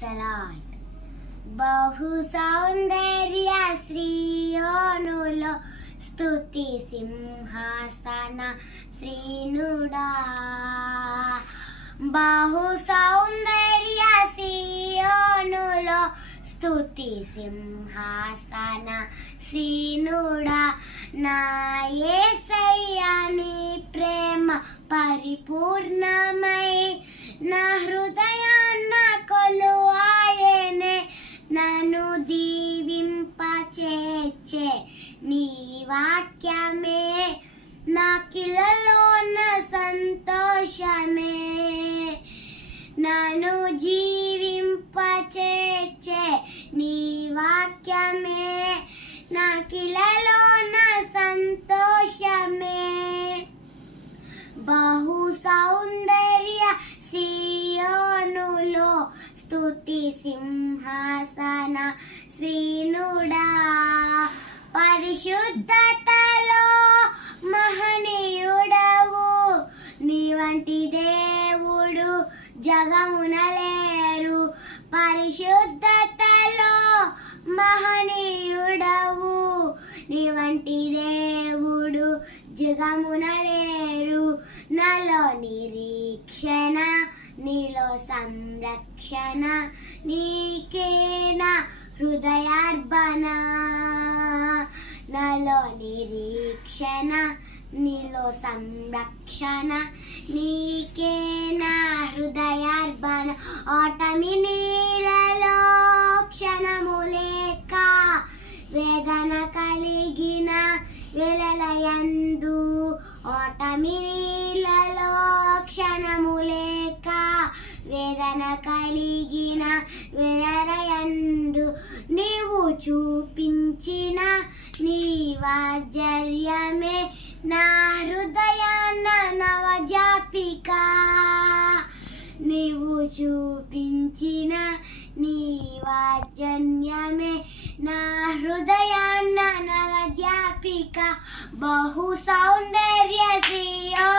The lord. బహు సౌందర్య శ్రీయోనులో స్తుతి సింహాసన శ్రీనుడా. బహు సౌందర్య శ్రీయోనులో స్తుతి సింహాసన శ్రీనుడా. నా యేసయ్యా నీ ప్రేమ పరిపూర్ణమై నా హృదయాన్న కొలువాయెనే. నన్ను దీవింపచేర్చే నీ వాక్యమే నాకిలలోన సంతోషమే. నన్ను జీవింపచేర్చే నీ వాక్యమే నాకిలలోన సంతోషమే. బహు సౌందర్య సియోనులో స్తుతి సింహాసన శ్రీనుడా. పరిశుద్ధతలో మహనీయుడవు, నీ వంటి దేవుడు జగమున లేరు. పరిశుద్ధతలో మహనీయుడవు, నీ వంటి దేవుడు జగమున లేరు. నాలో నిరీక్షణ, నీలో సంరక్షణ, నీకేనా హృదయార్పణ. నాలో నిరీక్షణ, నీలో సంరక్షణ, నీకేనా హృదయార్పణ. ఓటమి నీలలో క్షణము లేక వేదన కలిగిన వేళలయందు. ఓటమి నీలలో క్షణము లేక వేదన కలిగిన వేళలయందు నీవు చూపించిన నీ వాత్సల్యమే నా హృదయాన్న నవజాపిక. నీవు చూపించిన నీ వాత్సల్యమే నా హృదయాన్న నవజాపిక. బహు సౌందర్య శ్రీయో